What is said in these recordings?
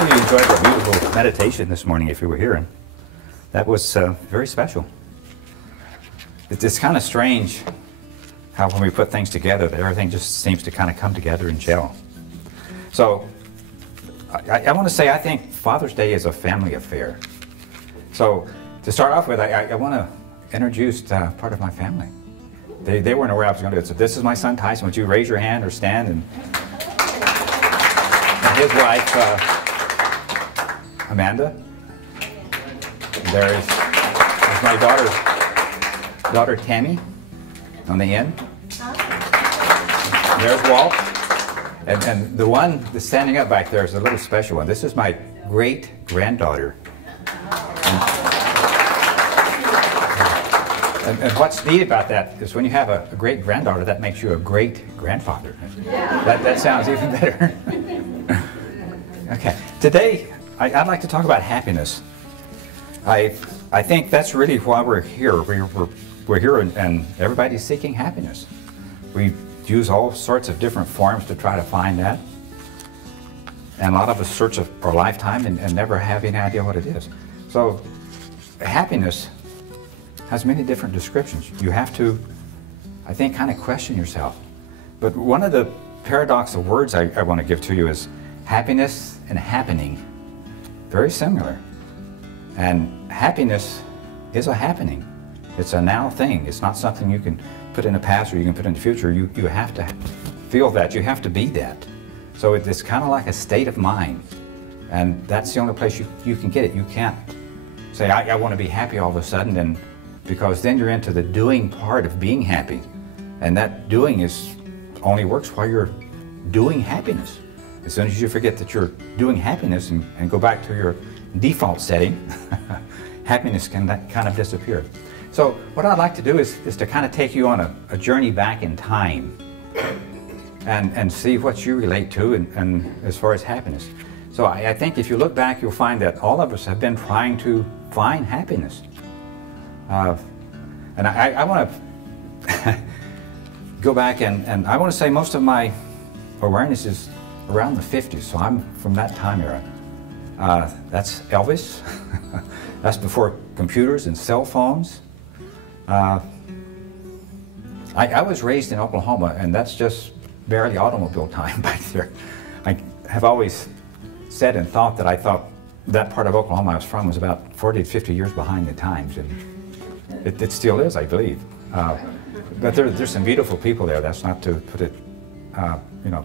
Hopefully you enjoyed the beautiful meditation this morning if you were here. That was very special. It's kind of strange how when we put things together that everything just seems to kind of come together and gel. So I want to say I think Father's Day is a family affair. So to start off with, I want to introduce part of my family. They weren't aware I was going to do it. So this is my son Tyson. Would you raise your hand or stand? And his wife, Amanda. There's my daughter Tammy on the end. There's Walt. And the one that's standing up back there is a little special one. This is my great-granddaughter. And what's neat about that is when you have a great-granddaughter, that makes you a great-grandfather. That sounds even better. Okay, today I'd like to talk about happiness. I think that's really why we're here. We're here and everybody's seeking happiness. We use all sorts of different forms to try to find that. And a lot of us search our lifetime and never have any idea what it is. So happiness has many different descriptions. You have to, I think, kind of question yourself. But one of the paradoxical words I want to give to you is happiness and happening. Very similar. And happiness is a happening. It's a now thing. It's not something you can put in the past or you can put in the future. You have to feel that. You have to be that. So it's kind of like a state of mind. And that's the only place you can get it. You can't say, I want to be happy all of a sudden, because then you're into the doing part of being happy. And that doing only works while you're doing happiness. As soon as you forget that you're doing happiness and go back to your default setting, happiness can kind of disappear. So what I'd like to do is to kind of take you on a journey back in time and see what you relate to and as far as happiness. So I think if you look back, you'll find that all of us have been trying to find happiness. And I want to go back and I want to say most of my awareness is around the 50s, so I'm from that time era. That's Elvis. That's before computers and cell phones. I was raised in Oklahoma, and that's just barely automobile time back there. I have always said and thought that I thought that part of Oklahoma I was from was about 40 to 50 years behind the times, and it still is, I believe. But there's some beautiful people there. That's not to put it,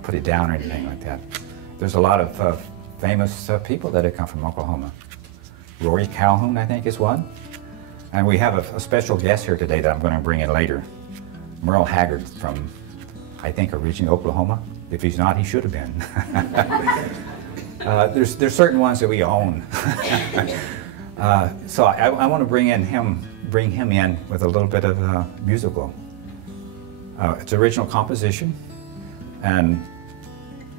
put it down or anything like that. There's a lot of famous people that have come from Oklahoma. Rory Calhoun, I think, is one. And we have a special guest here today that I'm going to bring in later. Merle Haggard from, I think, originally Oklahoma. If he's not, he should have been. There's certain ones that we own. So I want to bring him in with a little bit of musical. It's original composition, and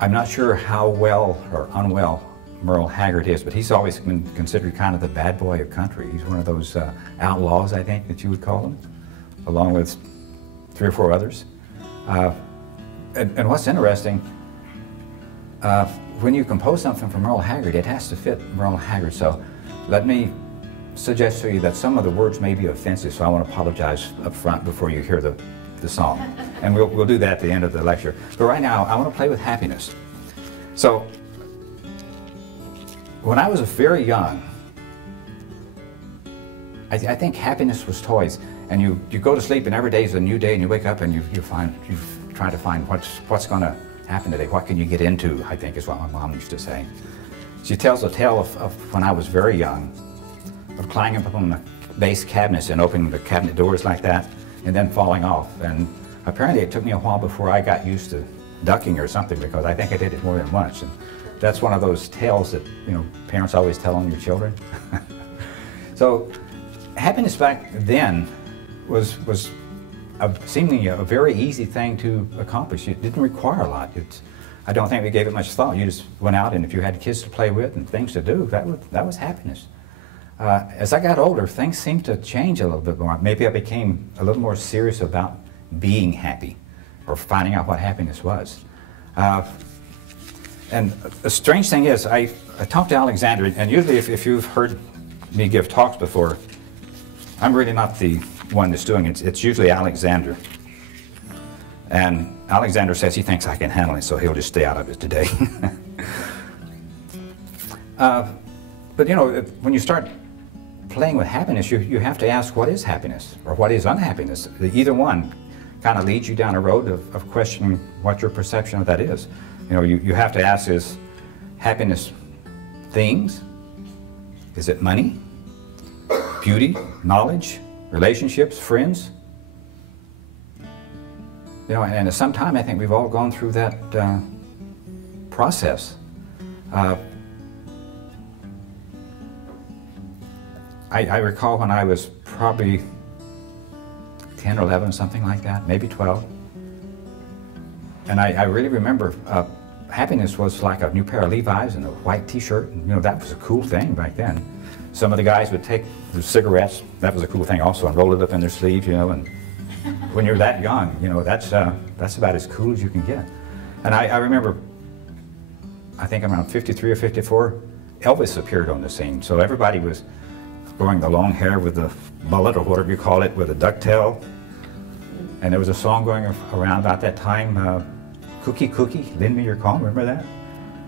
I'm not sure how well or unwell Merle Haggard is, but he's always been considered kind of the bad boy of country. He's one of those outlaws, I think, that you would call him, along with 3 or 4 others. And what's interesting, when you compose something for Merle Haggard, it has to fit Merle Haggard. So let me suggest to you that some of the words may be offensive, so I want to apologize up front before you hear the song. And we'll do that at the end of the lecture. But right now, I want to play with happiness. So when I was very young, I think happiness was toys. And you go to sleep, and every day is a new day, and you wake up and you try to find what's going to happen today. What can you get into, I think is what my mom used to say. She tells a tale of when I was very young, of climbing up on the base cabinets and opening the cabinet doors like that, and then falling off. And apparently it took me a while before I got used to ducking or something, because I think I did it more than once. And that's one of those tales that parents always tell on your children. So happiness back then was seemingly a very easy thing to accomplish. It didn't require a lot. I don't think we gave it much thought. You just went out, and if you had kids to play with and things to do, that was happiness. As I got older, things seemed to change a little bit more. Maybe I became a little more serious about being happy or finding out what happiness was. And the strange thing is, I talked to Alexander, and usually if you've heard me give talks before, I'm really not the one that's doing it. It's usually Alexander. And Alexander says he thinks I can handle it, so he'll just stay out of it today. But you know, when you start playing with happiness, you have to ask, what is happiness? Or what is unhappiness? Either one kind of leads you down a road of questioning what your perception of that is. You know, you have to ask, is happiness things? Is it money? Beauty? Knowledge? Relationships? Friends? You know, and at some time I think we've all gone through that process. I recall when I was probably 10 or 11, something like that, maybe 12. And I really remember happiness was like a new pair of Levi's and a white t-shirt. You know, that was a cool thing back then. Some of the guys would take their cigarettes, that was a cool thing also, and roll it up in their sleeves, you know, and when you're that young, you know, that's about as cool as you can get. And I remember, I think around 53 or 54, Elvis appeared on the scene. So everybody was growing the long hair with the mullet, or whatever you call it, with a ducktail. And there was a song going around about that time, Cookie Cookie, lend me your comb, remember that?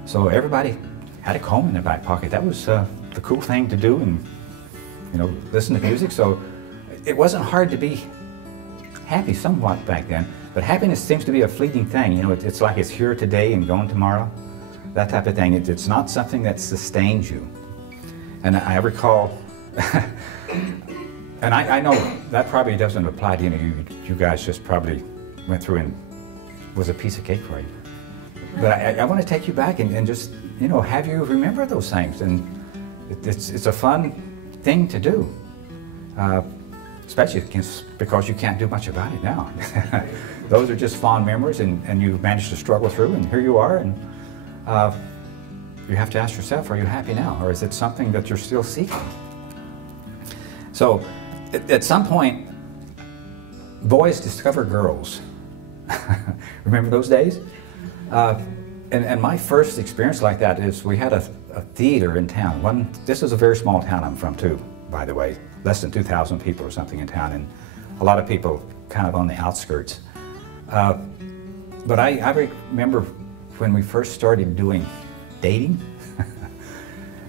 So everybody had a comb in their back pocket. That was the cool thing to do, and you know, listen to music. So it wasn't hard to be happy somewhat back then, but happiness seems to be a fleeting thing. You know, it's like it's here today and gone tomorrow, that type of thing. It's not something that sustains you. And I recall, and I know that probably doesn't apply to you guys just probably went through and was a piece of cake for you. But I want to take you back and just, you know, have you remember those things. And it's a fun thing to do. Especially because you can't do much about it now. Those are just fond memories, and you managed to struggle through, and here you are, and you have to ask yourself, are you happy now, or is it something that you're still seeking? So, at some point, boys discover girls. Remember those days? And my first experience like that is we had a theater in town. This is a very small town I'm from too, by the way. Less than 2,000 people or something in town, and a lot of people kind of on the outskirts. But I remember when we first started doing dating,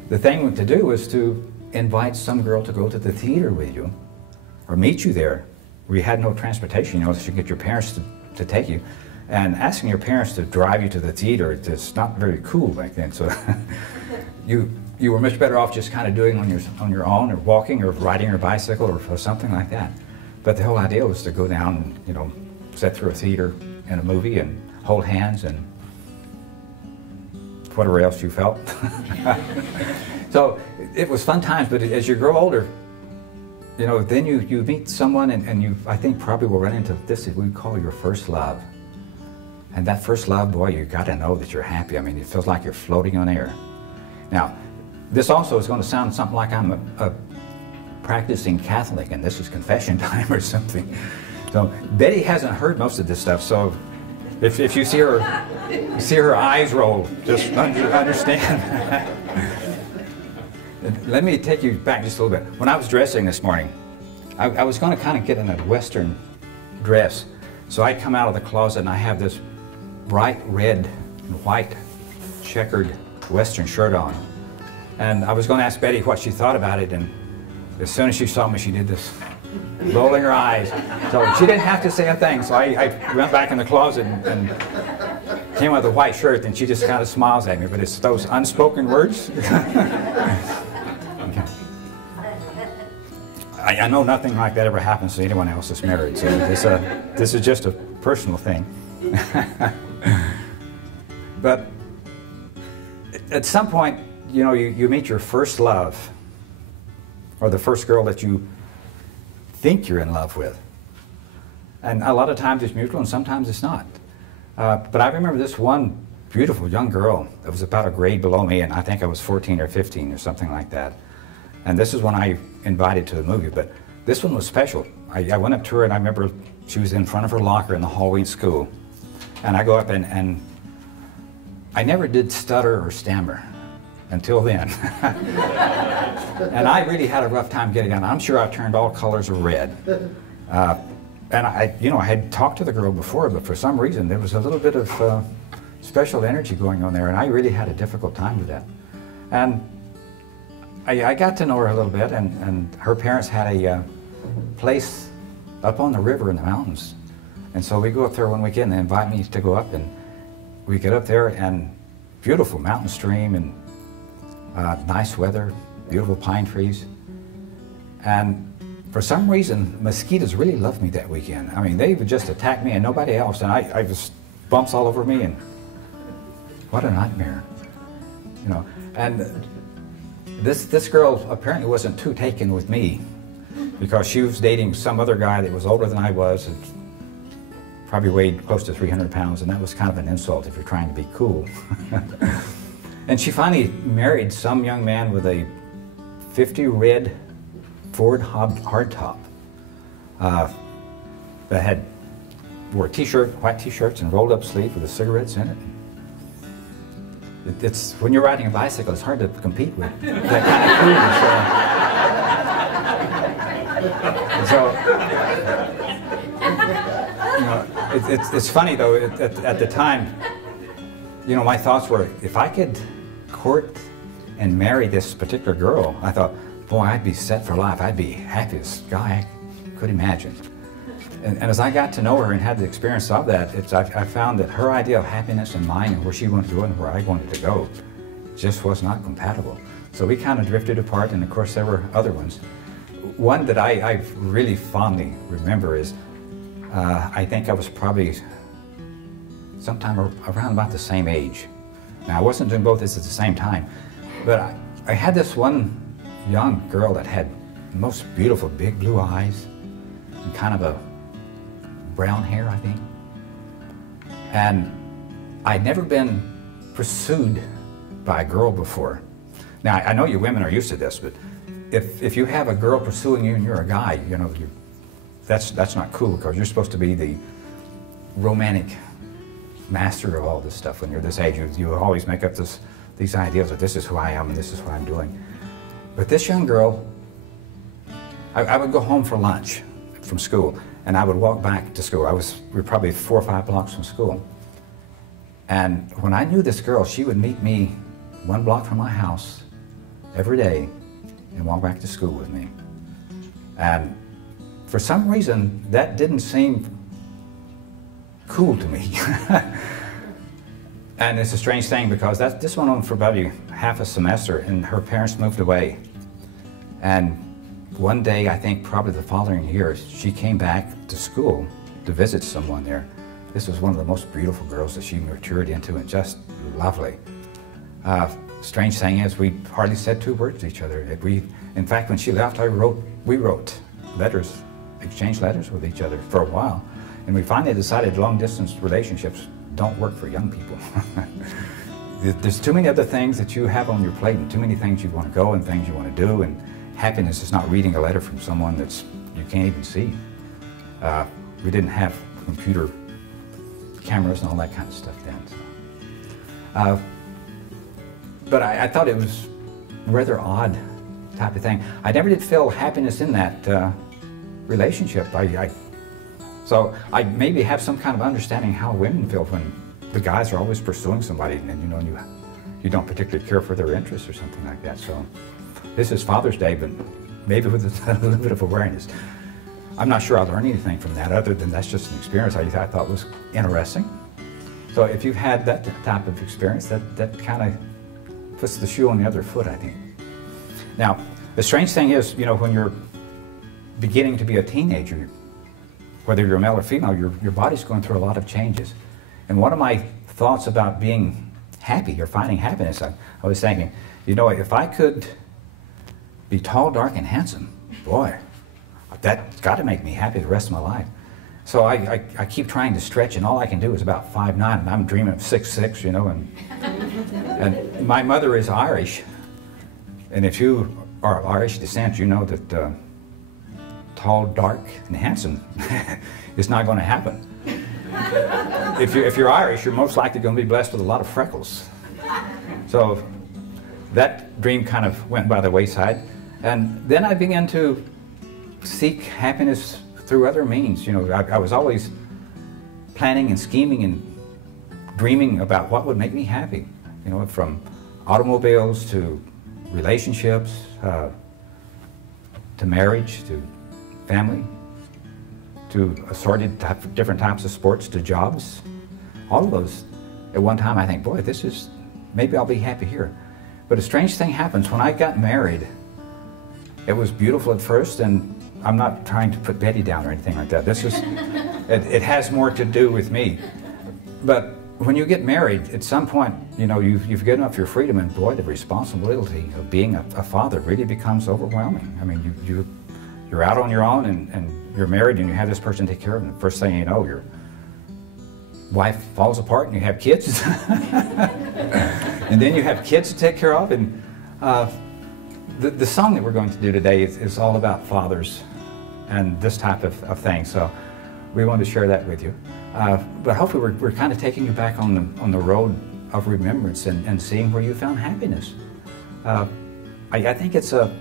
the thing to do was to invite some girl to go to the theater with you, or meet you there. We had no transportation, you know, so you get your parents to take you. And asking your parents to drive you to the theater, it's not very cool back then. So you were much better off just kind of doing on your own, or walking, or riding your bicycle, or something like that. But the whole idea was to go down and, you know, sit through a theater in a movie and hold hands and whatever else you felt. So it was fun times, but as you grow older, you know, then you meet someone, and you, I think, probably will run into this we call your first love. And that first love, boy, you got to know that you're happy. I mean, it feels like you're floating on air. Now, this also is going to sound something like I'm a practicing Catholic, and this is confession time or something. So Betty hasn't heard most of this stuff, so if you see her eyes roll, just understand. Let me take you back just a little bit. When I was dressing this morning, I was going to kind of get in a Western dress. So I come out of the closet and I have this bright red and white checkered Western shirt on. And I was going to ask Betty what she thought about it, and as soon as she saw me, she did this, rolling her eyes. So she didn't have to say a thing. So I went back in the closet and came with a white shirt, and she just kind of smiles at me. But it's those unspoken words. Okay. I know nothing like that ever happens to anyone else that's married. So this is just a personal thing. But at some point, you know, you meet your first love, or the first girl that you think you're in love with. And a lot of times it's mutual, and sometimes it's not. But I remember this one beautiful young girl that was about a grade below me, and I think I was 14 or 15 or something like that. And this is when I invited to the movie, but this one was special. I went up to her, and I remember she was in front of her locker in the hallway in school. And I go up and I never did stutter or stammer until then. And I really had a rough time getting on. I'm sure I turned all colors of red. And I had talked to the girl before, but for some reason there was a little bit of special energy going on there, and I really had a difficult time with that. And I got to know her a little bit, and her parents had a place up on the river in the mountains. And so we go up there one weekend, they invite me to go up, and we get up there, and beautiful mountain stream, and nice weather, beautiful pine trees. And for some reason, mosquitoes really loved me that weekend. I mean, they would just attack me and nobody else, and I just bumps all over me, and what a nightmare, you know. And this girl apparently wasn't too taken with me, because she was dating some other guy that was older than I was, and probably weighed close to 300 pounds, and that was kind of an insult if you're trying to be cool. And she finally married some young man with a 50 red Ford hardtop that wore a t-shirt, white t-shirts, and rolled up sleeve with the cigarettes in it. It's when you're riding a bicycle, it's hard to compete with that kind of cruise. So it's funny though. At the time, you know, my thoughts were, if I could court and marry this particular girl, I thought, boy, I'd be set for life. I'd be happiest guy I could imagine. And as I got to know her and had the experience of that, I found that her idea of happiness and mine, and where she wanted to go and where I wanted to go, just was not compatible. So we kind of drifted apart, and of course there were other ones. One that I really fondly remember is, I think I was probably sometime around about the same age. Now, I wasn't doing both this at the same time, but I had this one young girl that had the most beautiful big blue eyes and kind of a brown hair, I think. And I'd never been pursued by a girl before. Now, I know you women are used to this, but if you have a girl pursuing you and you're a guy, you know, that's not cool, because you're supposed to be the romantic master of all this stuff. When you're this age, you always make up these ideas of this is who I am and this is what I'm doing. But this young girl, I would go home for lunch from school, and I would walk back to school. We were probably 4 or 5 blocks from school. And when I knew this girl, she would meet me 1 block from my house every day and walk back to school with me. And for some reason, that didn't seem cool to me. And it's a strange thing, because this went on for about half a semester, and her parents moved away. And one day, I think probably the following year, she came back to school to visit someone there. This was one of the most beautiful girls that she matured into, and just lovely. Strange thing is, we hardly said 2 words to each other. In fact, when she left, we wrote letters, exchanged letters with each other for a while. And we finally decided long-distance relationships don't work for young people. There's too many other things that you have on your plate, and too many things you want to go and things you want to do, and happiness is not reading a letter from someone you can't even see. We didn't have computer cameras and all that kind of stuff then. So. But I thought it was a rather odd type of thing. I never did feel happiness in that relationship. So I maybe have some kind of understanding how women feel when the guys are always pursuing somebody, and you don't particularly care for their interests or something like that. So this is Father's Day, but maybe with a little bit of awareness. I'm not sure I learned anything from that, other than that's just an experience I thought was interesting. So if you've had that type of experience, that kind of puts the shoe on the other foot, I think. Now, the strange thing is, when you're beginning to be a teenager, whether you're male or female, your body's going through a lot of changes. And one of my thoughts about being happy or finding happiness, I was thinking, if I could be tall, dark, and handsome, boy, that's got to make me happy the rest of my life. So I keep trying to stretch, and all I can do is about 5'9", and I'm dreaming of 6'6", and my mother is Irish, and if you are of Irish descent, you know that tall, dark, and handsome is not going to happen. if you're Irish, you're most likely going to be blessed with a lot of freckles. So that dream kind of went by the wayside. And then I began to seek happiness through other means. You know, I was always planning and scheming and dreaming about what would make me happy. You know, from automobiles to relationships, to marriage, to family, to assorted different types of sports, to jobs. All of those, at one time I think, boy, this is, maybe I'll be happy here. But a strange thing happens. When I got married, it was beautiful at first, and I'm not trying to put Betty down or anything like that. This is, it has more to do with me. But when you get married, at some point, you know, you've given up your freedom, and boy, the responsibility of being a father really becomes overwhelming. I mean, you're out on your own, and you're married, and you have this person to take care of, and the first thing you know, your wife falls apart, and you have kids. And then you have kids to take care of, and the song that we're going to do today is all about fathers and this type of thing. So we wanted to share that with you. But hopefully we're kind of taking you back on the road of remembrance and seeing where you found happiness. I think it's a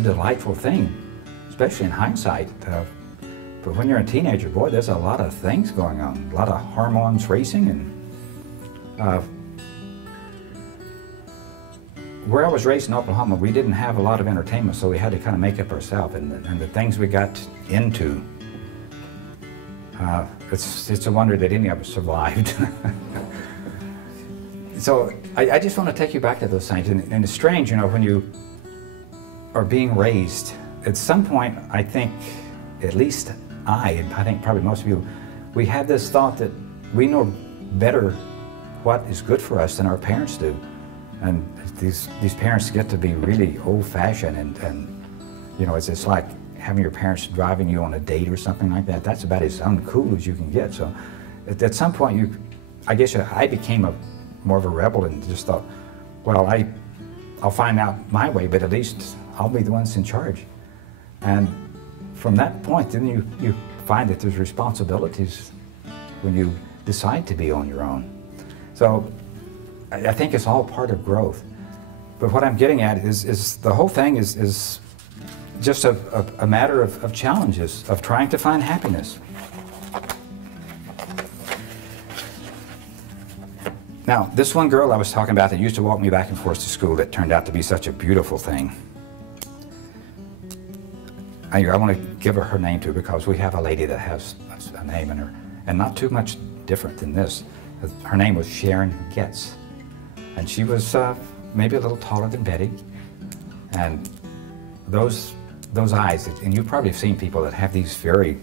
delightful thing, especially in hindsight. But when you're a teenager, boy, there's a lot of things going on, a lot of hormones racing, and where I was raised in Oklahoma, we didn't have a lot of entertainment, so we had to kind of make up ourselves. And the things we got into, it's a wonder that any of us survived. So I just want to take you back to those things. And it's strange, you know, when you are being raised, at some point, I think, at least I think probably most of you, we have this thought that we know better what is good for us than our parents do. And these parents get to be really old-fashioned, and you know, it's like having your parents driving you on a date or something like that. That's about as uncool as you can get. So at some point, I guess I became more of a rebel and just thought, well, I'll find out my way, but at least I'll be the one that's in charge. And from that point, then you find that there's responsibilities when you decide to be on your own. So I think it's all part of growth. But what I'm getting at is the whole thing is just a matter of challenges, of trying to find happiness. Now, this one girl I was talking about that used to walk me back and forth to school, that turned out to be such a beautiful thing. I want to give her name too, because we have a lady that has a name in her, and not too much different than this. Her name was Sharon Getz. And she was maybe a little taller than Betty. And those eyes, and you've probably seen people that have these very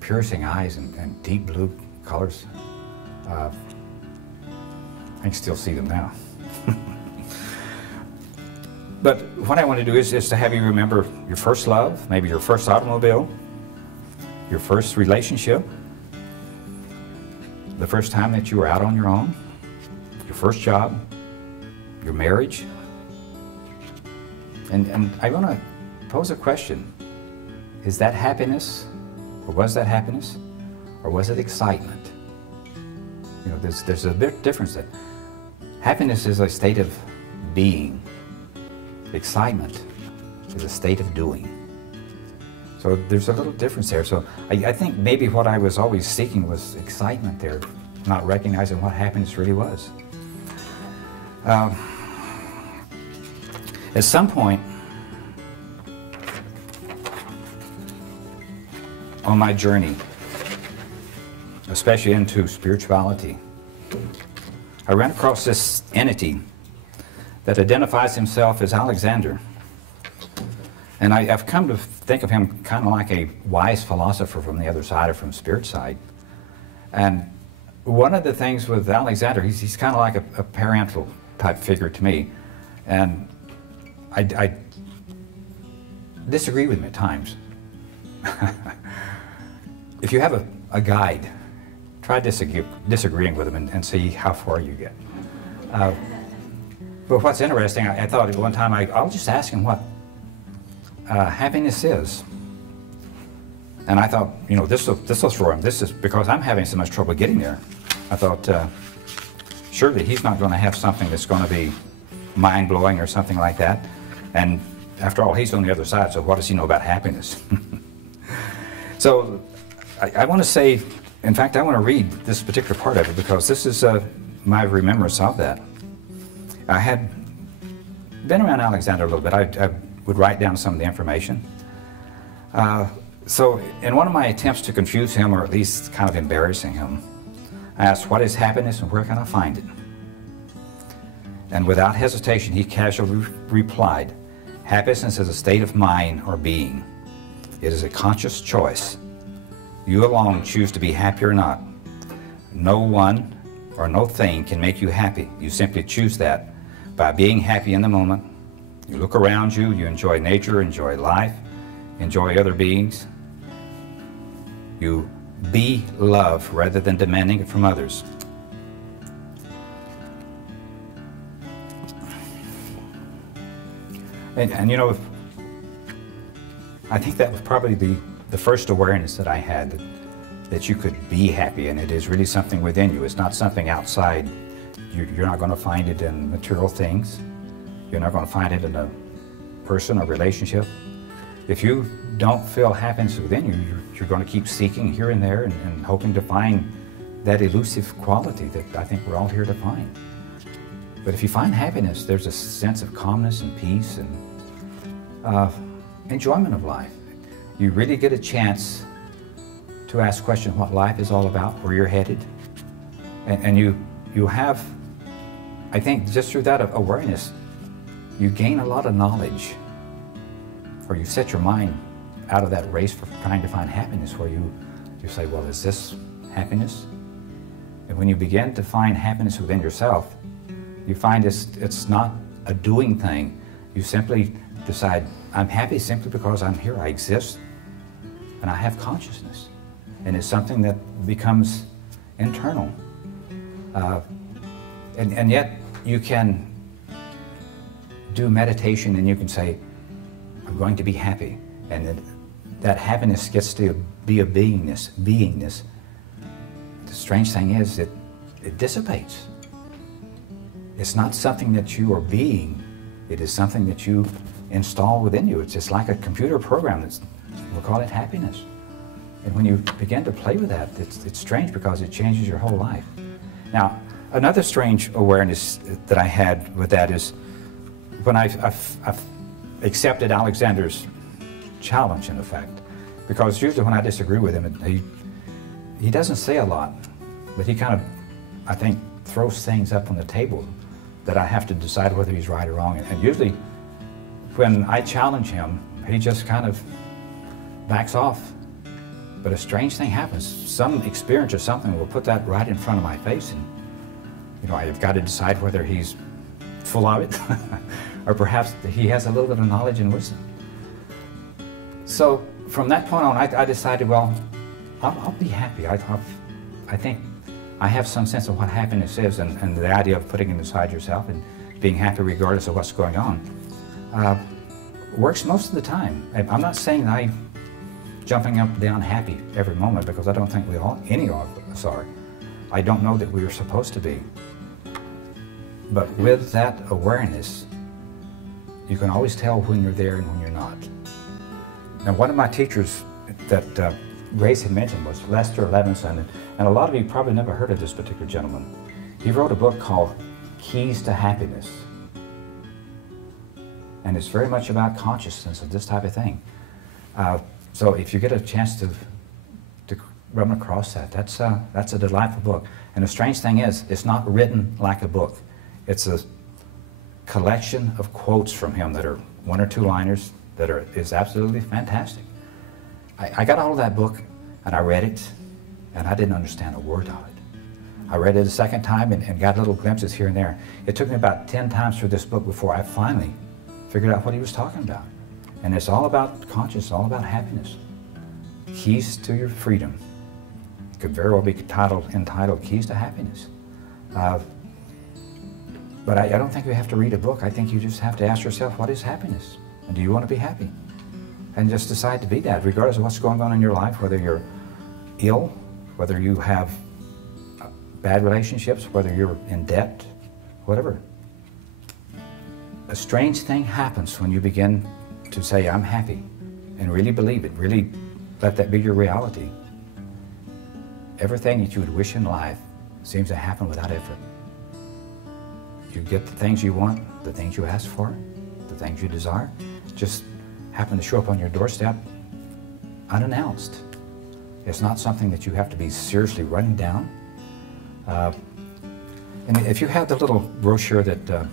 piercing eyes and deep blue colors. I can still see them now. But what I want to do is to have you remember your first love, maybe your first automobile, your first relationship, the first time that you were out on your own, your first job, your marriage. And I want to pose a question. Is that happiness? Or was that happiness? Or was it excitement? You know, there's a big difference. That happiness is a state of being. Excitement is a state of doing. So there's a little difference there. So I think maybe what I was always seeking was excitement there, not recognizing what happiness really was. At some point on my journey, especially into spirituality, I ran across this entity that identifies himself as Alexander. And I've come to think of him kind of like a wise philosopher from the other side, or from spirit side. And one of the things with Alexander, he's kind of like a parental type figure to me. And I disagree with him at times. If you have a guide, try disagreeing with him and see how far you get. But what's interesting, I thought at one time, I'll just ask him what happiness is. And I thought, you know, this will throw him. This is because I'm having so much trouble getting there. I thought, surely he's not going to have something that's going to be mind-blowing or something like that. And after all, he's on the other side, so what does he know about happiness? So I want to say, in fact, I want to read this particular part of it because this is my remembrance of that. I had been around Alexander a little bit. I would write down some of the information. So in one of my attempts to confuse him, or at least kind of embarrassing him, I asked, what is happiness and where can I find it? And without hesitation, he casually replied, happiness is a state of mind or being. It is a conscious choice. You alone choose to be happy or not. No one or no thing can make you happy. You simply choose that by being happy in the moment. You look around you, you enjoy nature, enjoy life, enjoy other beings. You be love rather than demanding it from others. And you know, I think that was probably the first awareness that I had, that you could be happy, and it is really something within you. It's not something outside. You're not going to find it in material things. You're not going to find it in a person or relationship. If you don't feel happiness within you, you're going to keep seeking here and there and hoping to find that elusive quality that I think we're all here to find. But if you find happiness, there's a sense of calmness and peace and enjoyment of life. You really get a chance to ask questions what life is all about, where you're headed. And you have, I think just through that awareness, you gain a lot of knowledge, or you set your mind out of that race for trying to find happiness, where you say, well, is this happiness? And when you begin to find happiness within yourself, you find it's not a doing thing. You simply decide, I'm happy simply because I'm here, I exist, and I have consciousness. And it's something that becomes internal. And yet you can do meditation and you can say, I'm going to be happy. And that happiness gets to be a beingness. The strange thing is that it dissipates. It's not something that you are being. It is something that you install within you. It's just like a computer program. We'll call it happiness. And when you begin to play with that, it's strange because it changes your whole life. Now, another strange awareness that I had with that is when I've accepted Alexander's challenge, in effect, because usually when I disagree with him, he doesn't say a lot, but he kind of, I think, throws things up on the table that I have to decide whether he's right or wrong. And usually when I challenge him, he just kind of backs off. But a strange thing happens. Some experience or something will put that right in front of my face, and you know, I've got to decide whether he's full of it or perhaps he has a little bit of knowledge and wisdom. So from that point on, I decided, well, I'll be happy. I think I have some sense of what happiness is, and the idea of putting it inside yourself and being happy regardless of what's going on works most of the time. I'm not saying I'm jumping up and down happy every moment, because I don't think any of us are. I don't know that we are supposed to be. But with that awareness, you can always tell when you're there and when you're not. Now, one of my teachers that Grace had mentioned was Lester Levinson, and a lot of you probably never heard of this particular gentleman. He wrote a book called Keys to Happiness. And it's very much about consciousness and this type of thing. So if you get a chance to run across that, that's a delightful book. And the strange thing is, it's not written like a book. It's a collection of quotes from him that are 1 or 2 liners that is absolutely fantastic. I got all of that book and I read it, and I didn't understand a word of it. I read it a second time and got little glimpses here and there. It took me about 10 times through this book before I finally figured out what he was talking about. And it's all about consciousness, all about happiness. Keys to your freedom. It could very well be entitled Keys to Happiness. But I don't think you have to read a book. I think you just have to ask yourself, what is happiness? And do you want to be happy? And just decide to be that, regardless of what's going on in your life, whether you're ill, whether you have bad relationships, whether you're in debt, whatever. A strange thing happens when you begin to say, I'm happy, and really believe it, really let that be your reality. Everything that you would wish in life seems to happen without effort. You get the things you want, the things you ask for, the things you desire, just happen to show up on your doorstep unannounced. It's not something that you have to be seriously running down. And if you have the little brochure that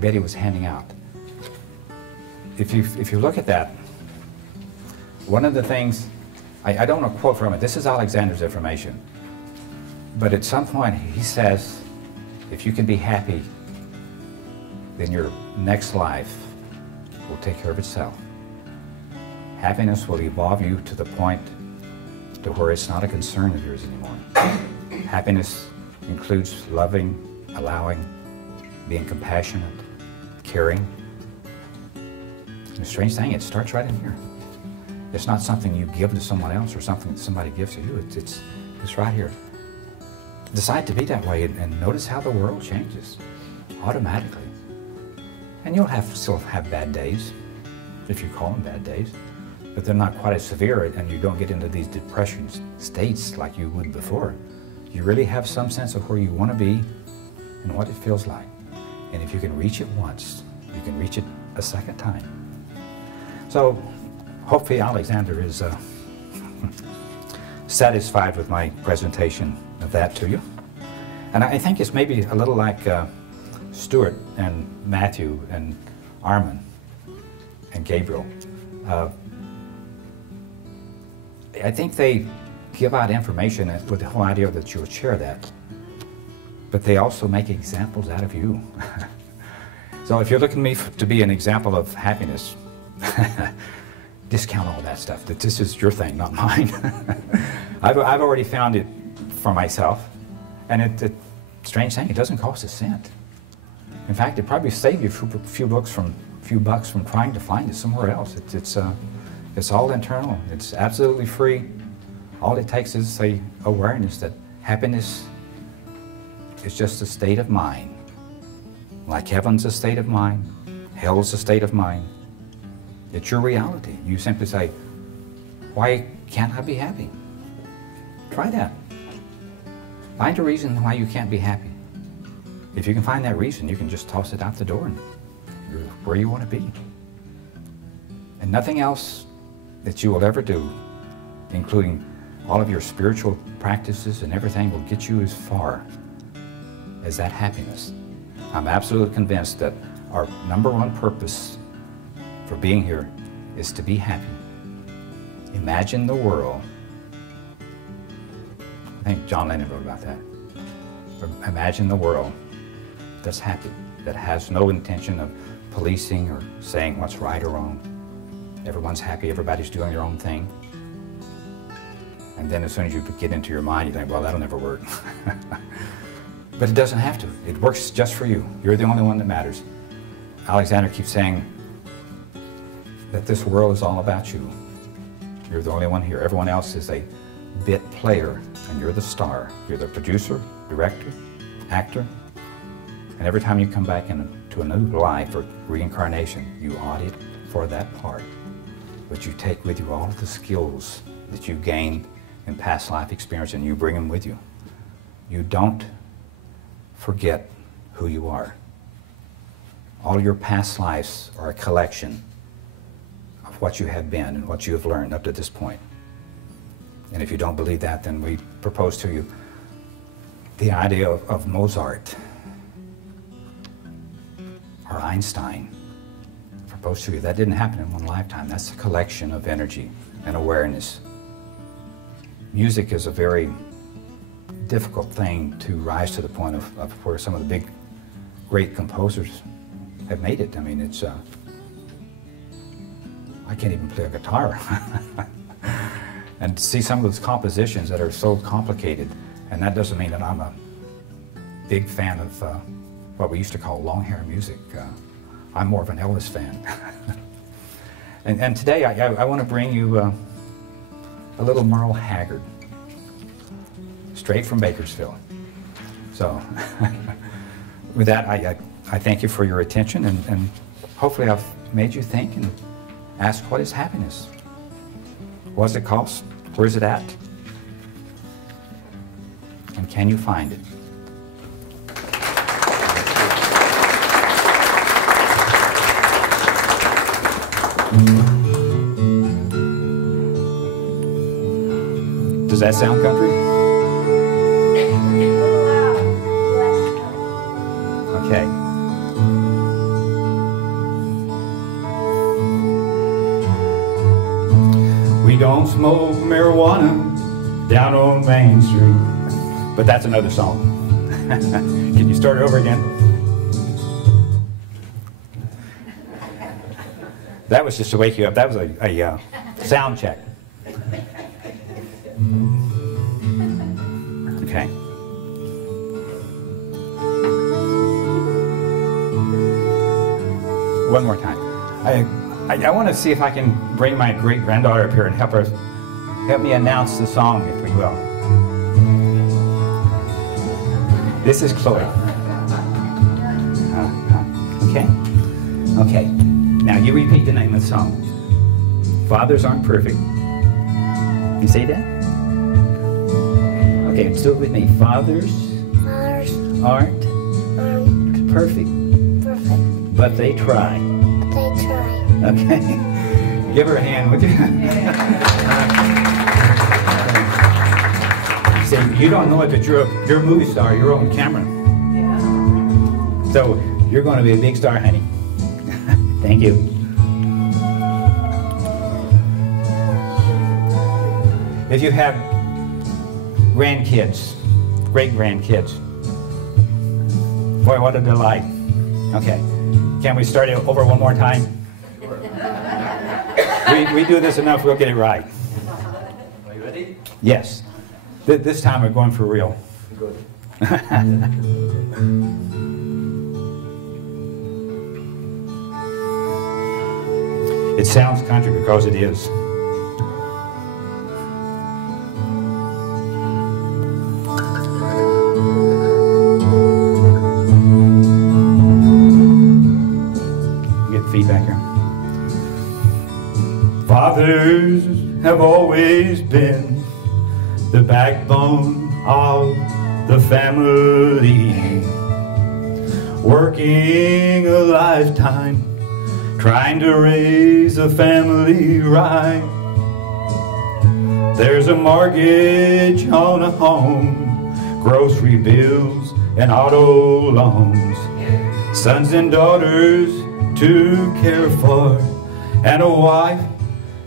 Betty was handing out, if you look at that, one of the things, I don't want to quote from it, this is Alexander's information, but at some point he says, if you can be happy, then your next life will take care of itself. Happiness will evolve you to the point to where it's not a concern of yours anymore. Happiness includes loving, allowing, being compassionate, caring. And the strange thing, it starts right in here. It's not something you give to someone else or something that somebody gives to you. It's right here. Decide to be that way and notice how the world changes automatically. And you'll still have bad days, if you call them bad days, but they're not quite as severe, and you don't get into these depression states like you would before. You really have some sense of where you want to be and what it feels like. And if you can reach it once, you can reach it a second time. So hopefully Alexander is satisfied with my presentation of that to you. And I think it's maybe a little like Stuart and Matthew and Armin and Gabriel. I think they give out information with the whole idea that you'll share that, but they also make examples out of you. So if you're looking at me to be an example of happiness, discount all that stuff. That this is your thing, not mine. I've already found it for myself, and it's a strange thing. It doesn't cost a cent. In fact, it probably saved you a few bucks from trying to find it somewhere else. It's all internal. It's absolutely free. All it takes is the awareness that happiness is just a state of mind. Like heaven's a state of mind, hell's a state of mind. It's your reality. You simply say, why can't I be happy? Try that. Find a reason why you can't be happy. If you can find that reason, you can just toss it out the door and you're where you want to be. And nothing else that you will ever do, including all of your spiritual practices and everything, will get you as far as that happiness. I'm absolutely convinced that our number one purpose for being here is to be happy. Imagine the world. I think John Lennon wrote about that. Imagine the world that's happy, that has no intention of policing or saying what's right or wrong. Everyone's happy, everybody's doing their own thing. And then as soon as you get into your mind, you think, well, that'll never work. But it doesn't have to. It works just for you. You're the only one that matters. Alexander keeps saying that this world is all about you. You're the only one here. Everyone else is a bit player, and you're the star. You're the producer, director, actor. And every time you come back into a new life or reincarnation, you audit for that part. But you take with you all of the skills that you gained in past life experience, and you bring them with you. You don't forget who you are. All your past lives are a collection of what you have been and what you have learned up to this point. And if you don't believe that, then we propose to you the idea of Mozart or Einstein. Propose to you that didn't happen in one lifetime. That's a collection of energy and awareness. Music is a very difficult thing to rise to the point of where some of the big, great composers have made it. I mean, it's, I can't even play a guitar. And to see some of those compositions that are so complicated, and that doesn't mean that I'm a big fan of what we used to call long hair music. I'm more of an Elvis fan. And today I want to bring you a little Merle Haggard, straight from Bakersfield. So with that, I thank you for your attention, and hopefully I've made you think and ask, what is happiness? What does it cost? Where is it at? And can you find it? Does that sound country? Okay. We don't smoke marijuana down on Main Street. But that's another song. Can you start it over again? That was just to wake you up. That was a sound check. Okay. One more time. I want to see if I can bring my great-granddaughter up here and help me announce the song, if we will. This is Chloe. Okay. Okay. Now you repeat the name of the song. Fathers aren't perfect. You say that? Okay, do it with me. Fathers aren't perfect. But they try. Okay. Give her a hand, would you? See, you don't know it, but you're a movie star. You're on camera. Yeah. So you're going to be a big star, honey. Thank you. If you have grandkids, great-grandkids, boy, what a delight. Okay. Can we start it over one more time? We do this enough, we'll get it right. Are you ready? Yes. This time we're going for real. Good. It sounds country because it is. Get feedback here. Fathers have always been the backbone of the family, working a lifetime trying to raise a family right. There's a mortgage on a home, grocery bills and auto loans, sons and daughters to care for, and a wife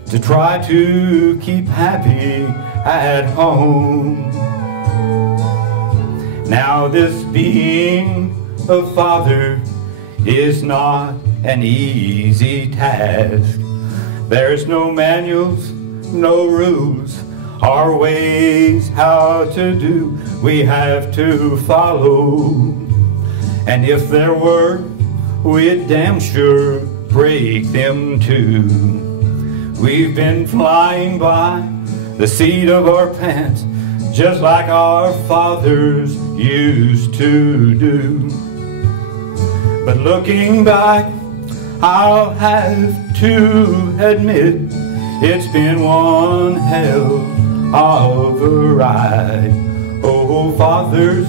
to try to keep happy at home. Now this being a father is not an easy task. There's no manuals, no rules, or ways how to do. We have to follow. And if there were, we'd damn sure break them too. We've been flying by the seat of our pants, just like our fathers used to do. But looking back, I'll have to admit it's been one hell of a ride. Oh, fathers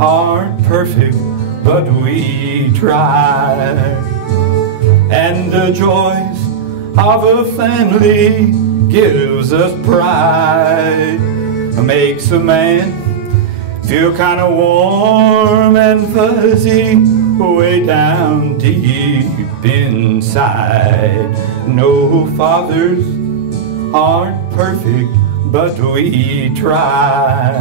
aren't perfect, but we try. And the joys of a family gives us pride, makes a man feel kind of warm and fuzzy way down deep inside. No, fathers aren't perfect, but we try.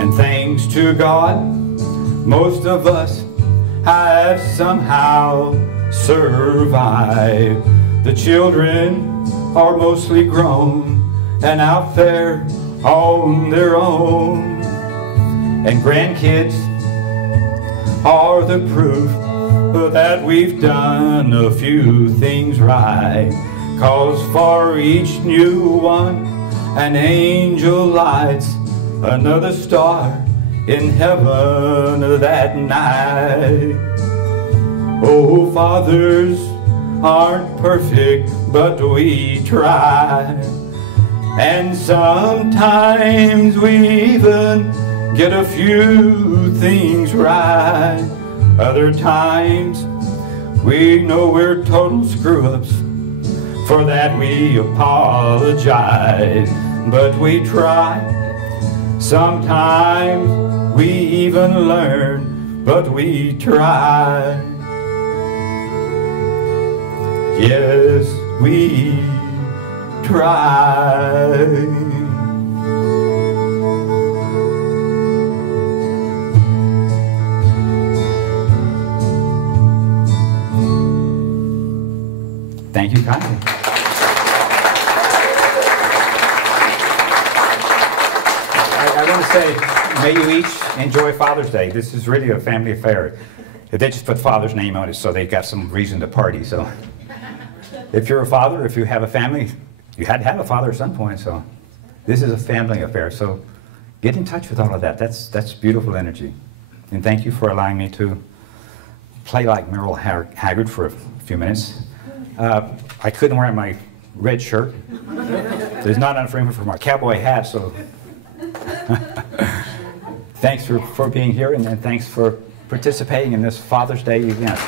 And thanks to God, most of us have somehow survived. The children are mostly grown and out there on their own. And grandkids are the proof that we've done a few things right. 'Cause for each new one, an angel lights another star in heaven that night. Oh, fathers aren't perfect, but we try. And sometimes we even get a few things right. Other times we know we're total screw-ups. For that we apologize, but we try. Sometimes we even learn, but we try. Yes, we try. Thank you kindly. I want to say, may you each enjoy Father's Day. This is really a family affair. They just put Father's name on it, so they've got some reason to party. So, if you're a father, if you have a family, you had to have a father at some point. So, this is a family affair. So, get in touch with all of that. That's beautiful energy. And thank you for allowing me to play like Merle Haggard for a few minutes. I couldn't wear my red shirt. There's not enough room for my cowboy hat, so thanks for being here, and thanks for participating in this Father's Day event.